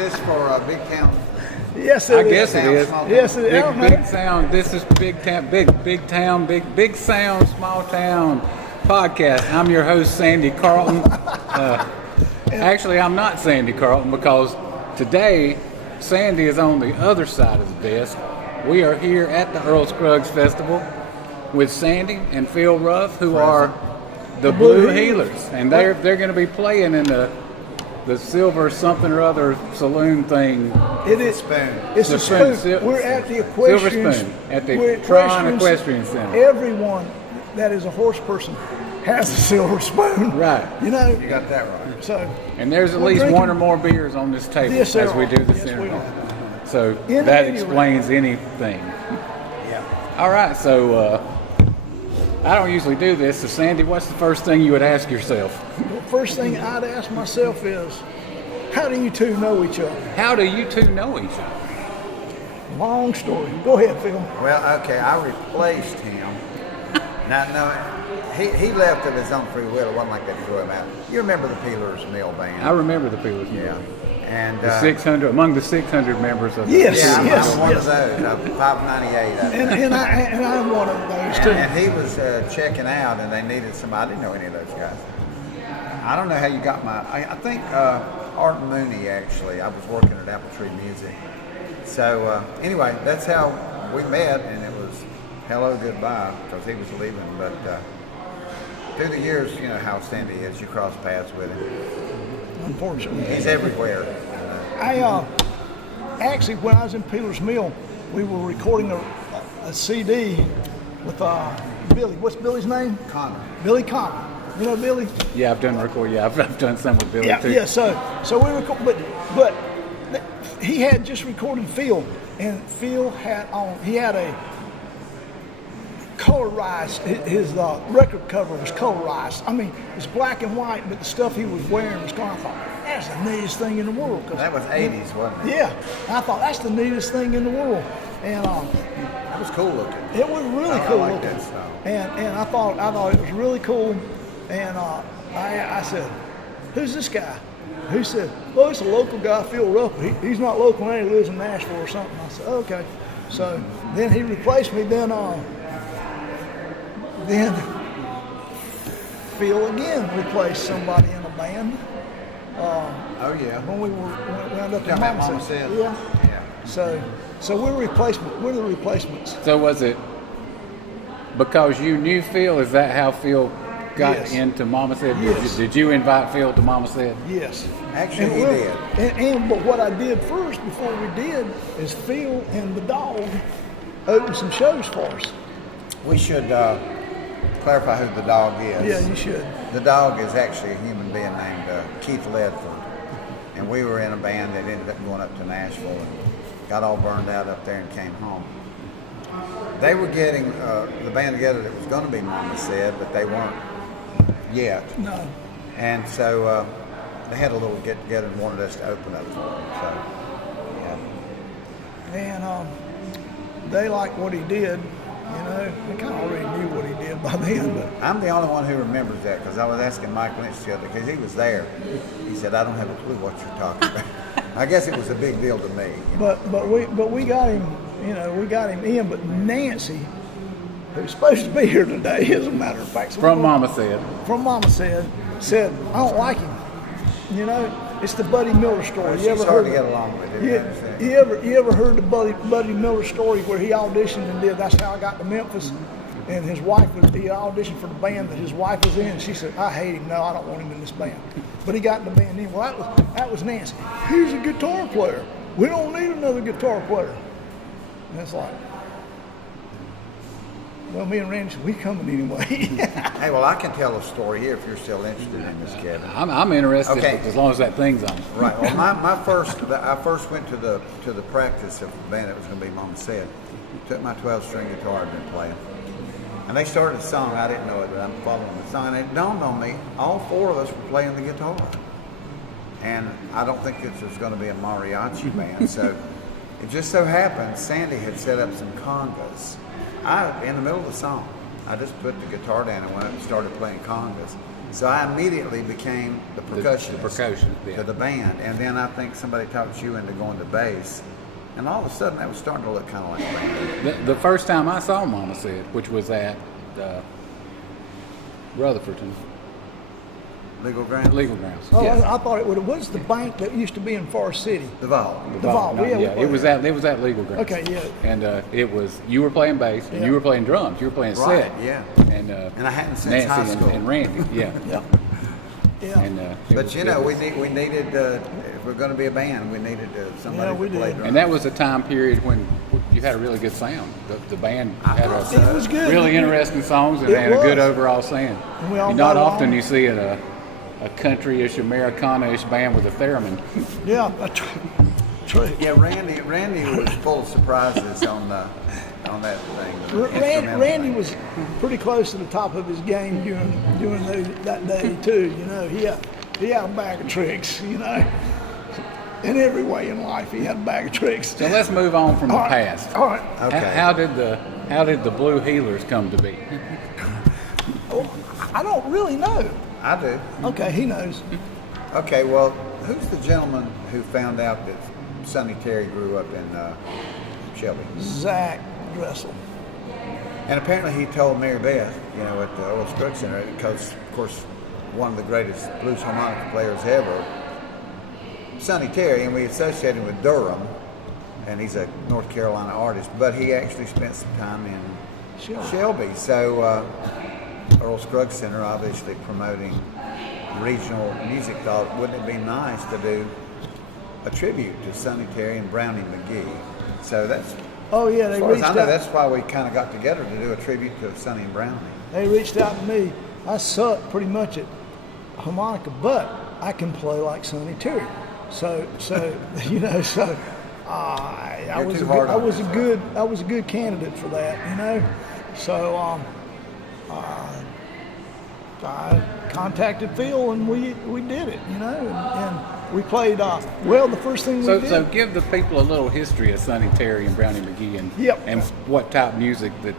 this for Big Town? Yes, it is. I guess it is. Yes, it is. Big sound. This is big town, big sound, small town podcast. I'm your host, Sandy Carlton. Actually, I'm not Sandy Carlton because today Sandy is on the other side of the desk. We are here at the Earl Scruggs Festival with Sandy and Phil Ruff, who are the Blue Healers, and they're going to be playing in the silver something or other saloon thing. It is spoon. It's a spoon. We're at the equestrian. Silver Spoon at the Tron Equestrian Center. Everyone that is a horse person has a silver spoon. Right. You know. You got that right. So. And there's at least one or more beers on this table as we do this interview. So that explains anything. Yeah. All right. So I don't usually do this. So Sandy, what's the first thing you would ask yourself? The first thing I'd ask myself is, how do you two know each other? How do you two know each other? Long story. Go ahead, Phil. Well, okay, I replaced him. Now, no, he left of his own free will. It wasn't like that to throw him out. You remember the Peelers Mill Band? I remember the Peelers Mill. Yeah. And the 600 among the 600 members of the I'm one of those. I'm 598. And I'm one of those too. And he was checking out, and they needed somebody. I didn't know any of those guys. I don't know how you got my. I think Art Mooney actually. I was working at Apple Tree Music. So anyway, that's how we met, and it was hello goodbye because he was leaving. But through the years, you know how Sandy is. You cross paths with him. Unfortunately, he's everywhere. Actually, when I was in Peeler's Mill, we were recording a CD with Billy. What's Billy's name? Connor. Billy Connor. You know Billy? Yeah, I've done record. Yeah, I've done some with Billy too. Yeah. So we record, but he had just recorded Phil, and Phil had on. He had a colorized. His record cover was colorized. I mean, it's black and white, but the stuff he was wearing was kind of. I thought that's the neatest thing in the world. That was '80s, wasn't it? Yeah, I thought that's the neatest thing in the world, and it was cool looking. It was really cool looking, and I thought it was really cool, and I said, "Who's this guy?" He said, "Well, it's a local guy, Phil Ruff. He's not local now. He lives in Nashville or something." I said, "Okay." So then he replaced me. Then Phil again replaced somebody in a band. Oh yeah. When we wound up in Mama Said. Yeah. So we're the replacements. So was it because you knew Phil? Is that how Phil got into Mama Said? Yes. Did you invite Phil to Mama Said? Yes. Actually, he did. But what I did first, before we did, is Phil and the dog opened some shows for us. We should clarify who the dog is. Yeah, you should. The dog is actually a human being named Keith Ledford. And we were in a band that ended up going up to Nashville and got all burned out up there and came home. They were getting the band together that was going to be Mama Said, but they weren't yet. No. And so they had a little get-together and wanted us to open up for them. So, yeah. And they liked what he did. You know, they kind of already knew what he did by then. But I'm the only one who remembers that because I was asking Mike Lynch the other because he was there. He said, "I don't have a clue what you're talking about." I guess it was a big deal to me. You know? But we got him. You know, we got him in. But Nancy, who's supposed to be here today, as a matter of fact, From Mama Said, said I don't like him. You know, it's the Buddy Miller story. Well, she's hard to get along with it. You ever heard the Buddy Miller story where he auditioned and did That's How I Got to Memphis? And his wife he auditioned for the band that his wife was in, and she said, "I hate him. No, I don't want him in this band." But he got in the band in. Well, that was Nancy. He's a guitar player. We don't need another guitar player. And it's like, well, me and Randy said, we coming anyway. Hey, well, I can tell a story here if you're still interested in this, Kevin. I'm interested, okay. As long as that thing's on. Right. Well, I first went to the practice of the band that was going to be Mama Said. Took my 12-string guitar I'd been playing, and they started a song. I didn't know it, but I'm following the song. And it dawned on me, all four of us were playing the guitar, and I don't think this was going to be a mariachi band. So it just so happened Sandy had set up some congas. In the middle of the song, I just put the guitar down and went up and started playing congas. So I immediately became the percussionist yeah. to the band. And then I think somebody talked you into going to bass. And all of a sudden, that was starting to look kind of like a band. The first time I saw Mama Said, which was at Rutherfordton. Legal grounds? Legal grounds. Oh, yes. I thought it would. What's the bank that used to be in Forest City? The Vault. The Vault. No, Yeah, we yeah, played it was at Legal Grounds. Okay, yeah. And it was, you were playing bass and Yeah. you were playing drums. You were playing Right, set. yeah. And I hadn't since Nancy high school. and Randy. Yeah. Yeah. Yeah. And, it But was- you know, we needed, if we're going to be a band, we needed somebody Yeah, we to play did. drums. And that was a time period when you had a really good sound. The band had It was good. really interesting songs and It had a good was. overall sound. And we all Not got often along. you see a country-ish, Americana-ish band with a theremin. Yeah, that's true. Yeah, Randy was full of surprises on that thing. the instrumental Randy thing. was pretty close to the top of his game during that day too. You know, he had a bag of tricks. You know, in every way in life, he had a bag of tricks. So let's move on from the All right, past. All right. Okay. How did the Blue Healers come to be? Oh, I don't really know. I do. Okay, he knows. Okay, well, who's the gentleman who found out that Sonny Terry grew up in Shelby? Zach Dressel. And apparently he told Mary Beth, at the Earl Scruggs Center, because, of course, one of the greatest blues harmonica players ever, Sonny Terry, and we associate him with Durham, and he's a North Carolina artist, but he actually spent some time in Shelby. So Earl Scruggs Center, obviously promoting regional music, thought, wouldn't it be nice to do a tribute to Sonny Terry and Brownie McGee? So that's, Oh yeah, as they far as reached I know, out. that's why we kind of got together to do a tribute to Sonny and Brownie. They reached out to me. I suck pretty much at harmonica, but I can play like Sonny Terry. So I You're was too a hard good, I on was a yourself. good I was a good candidate for that. So I contacted Phil and we did it. And we played. The first thing we So did. give the people a little history of Sonny Terry and Brownie McGee and Yep. and what type of music that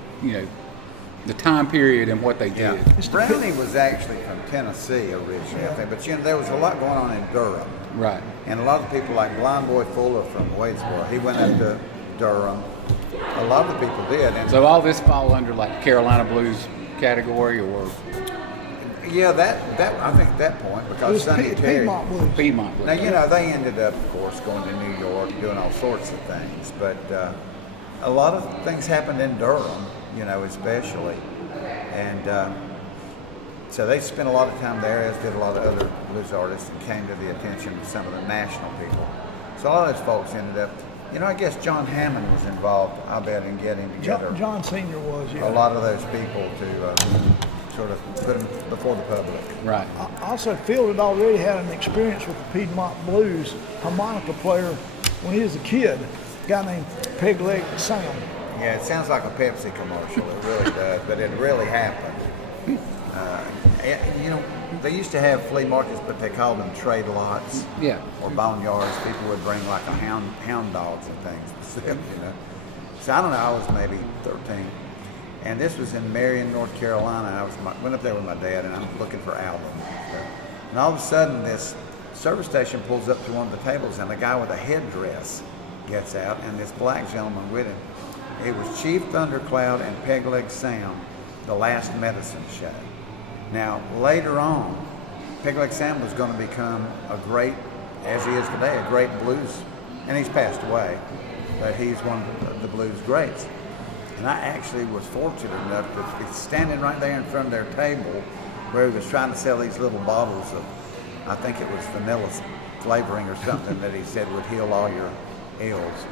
the time period and what they did. Brownie was actually from Tennessee originally, I think, but there was a lot going on in Durham. Right. And a lot of people like Blind Boy Fuller from Wadesboro, he went up to Durham. A lot of the people did. And So all this fall under like Carolina blues category or yeah, that I think at that point, It because was Sonny Terry. Piedmont Blues. Piedmont blues. Now, they ended up, of course, going to New York, doing all sorts of things. But a lot of things happened in Durham, especially. And so they spent a lot of time there, as did a lot of other blues artists, and came to the attention of some of the national people. So a lot of those folks ended up, I guess John Hammond was involved, I bet, in getting together John Senior was. Yeah. a lot of those people to sort of put them before the public. Right. Also, Phil had already had an experience with the Piedmont Blues harmonica player when he was a kid, a guy named Peg Leg Sam. Yeah, it sounds like a Pepsi commercial. It really does, but it really happened. They used to have flea markets, but they called them trade lots. Yeah. Or boneyards. People would bring like a hound dogs and things. So I don't know. I was maybe 13, and this was in Marion, North Carolina. I went up there with my dad, and I'm looking for albums. And all of a sudden, this service station pulls up to one of the tables, and a guy with a headdress gets out, and this black gentleman with him. It was Chief Thundercloud and Peg Leg Sam, the Last Medicine Show. Now, later on, Peg Leg Sam was going to become a great, as he is today, a great blues, and he's passed away, but he's one of the blues greats. And I actually was fortunate enough to be standing right there in front of their table where he was trying to sell these little bottles of, I think it was vanilla flavoring or something that he said would heal all your ills,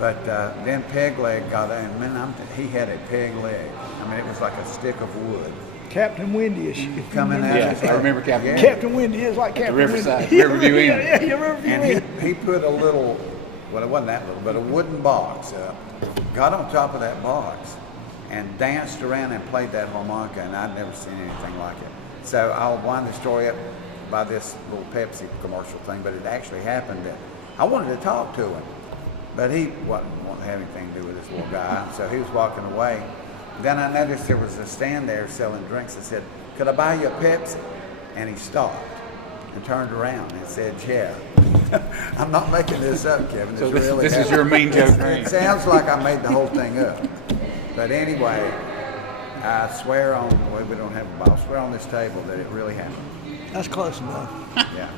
But then Peg Leg got in, and he had a peg leg. I mean, it was like a stick of wood. Captain Windy-ish. if you Coming remember. out. Yeah, I remember Captain. Yeah. Captain Windy is like Captain Riverside, Windy. Riverview Inn. Yeah, Riverview And Inn. he put a little, well, it wasn't that little, but a wooden box up, got on top of that box, and danced around and played that harmonica, and I'd never seen anything like it. So I'll wind the story up by this little Pepsi commercial thing, but it actually happened that I wanted to talk to him, but he wasn't wanting to have anything to do with this little guy, so he was walking away. Then I noticed there was a stand there selling drinks that said could I buy you a Pepsi? And he stopped and turned around and said, yeah. I'm not making this up, Kevin. So This this is your mean joke. It sounds like I made the whole thing up. But anyway, I swear on, well, we don't have a Bible, I swear on this table that it really happened. That's close enough. Yeah.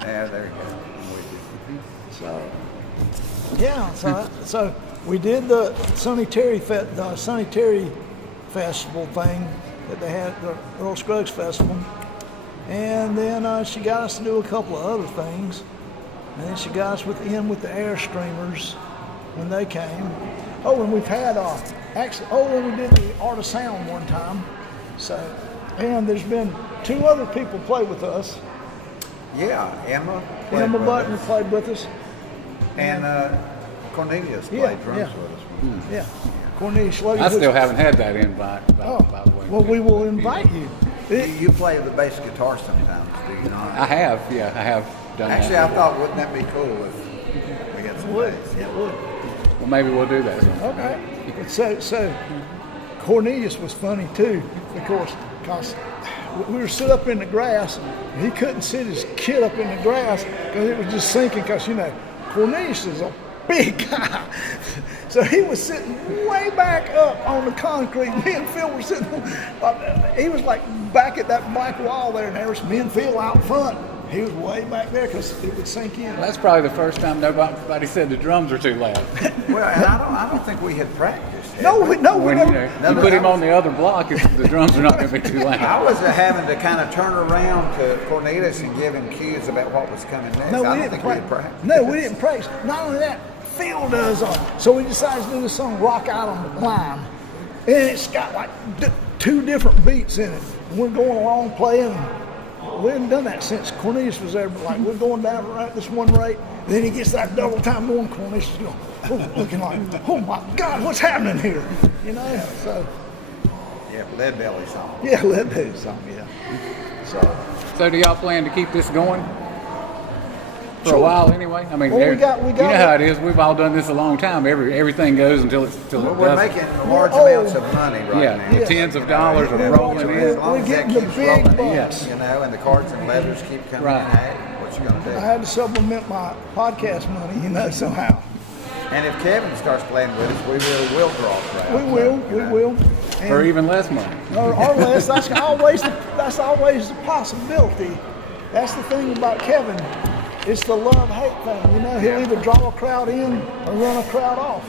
Yeah, there you go. I'm with you. So, yeah, so we did the Sonny Terry Festival thing that they had, the Earl Scruggs Festival. And then she got us to do a couple of other things. And then she got us in with the Air Streamers when they came. Oh, and we've had, when we did the Art of Sound one time. So, and there's been 2 other people play with us. Yeah, Emma Button played with us. And Cornelius played drums with us. Yeah. Cornelius. I still haven't had that invite, by the way. Well, we will invite you. You play the bass guitar sometimes, do you not? I have done Actually, that. I thought, wouldn't that be cool if we had some bass? It would. Well, maybe we'll do that sometime. Okay. So Cornelius was funny too, of course, because we were sit up in the grass. And he couldn't sit his kid up in the grass because it was just sinking. Because Cornelius is a big guy, so he was sitting way back up on the concrete. Me and Phil were sitting. He was like back at that black wall there, and there was me and Phil out front. He was way back there because it would sink in. Well, that's probably the first time nobody said the drums are too loud. Well, and I don't think we had practiced. No, we never. You put him on the other block, the drums are not going to be too loud. I was having to kind of turn around to Cornelius and give him cues about what was coming next. No, I don't think we had practiced. No, we didn't practice. Not only that, Phil does on. So we decided to do this song, Rock Out on the Climb. And it's got like 2 different beats in it. And we're going along playing. We hadn't done that since Cornelius was there, but like we're going down at this one rate. Then he gets that double time going. Cornelius is going, looking like, oh my God, what's happening here? So. Yeah, Lead Belly song. Yeah, Lead Belly song, yeah. So do y'all plan to keep this going? For Sure. a while anyway? I mean, Well, we got you know how it is. We've all done this a long time. Everything goes until it We're doesn't. making large amounts of money right now. The tens of dollars are rolling As in. long as that getting the keeps big rolling in, bucks. and the cards and leathers keep coming Right. in, hey, what you gonna do? I had to supplement my podcast money, somehow. And if Kevin starts playing with us, we will draw a crowd. We will. For even less money. Or less. That's always the possibility. That's the thing about Kevin. It's the love-hate thing. He'll either draw a crowd in or run a crowd off.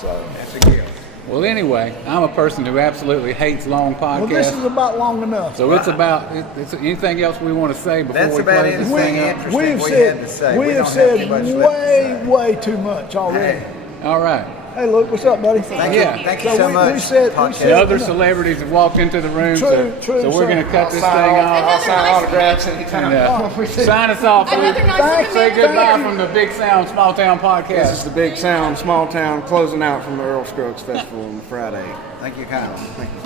So That's a gift. Well, anyway, I'm a person who absolutely hates long podcasts. well, this is about long enough. So it's about it's anything else we want to say before That's we about close this anything thing up? interesting we had to say. we have don't said have too much left to say. way too much already. Hey, All right. Hey, Luke, what's up, buddy? thank Yeah. you, thank you so much. We said The other celebrities have walked into the room, True, so we're going to cut this thing off. I'll sign autographs anytime. Oh, Sign us off, Luke. Another nice Say looking goodbye man. from the Big Sound Small Town This Podcast. is the Big Sound, Small Town, closing out from the Earl Scruggs Festival on Friday. Thank you kindly. Thank you.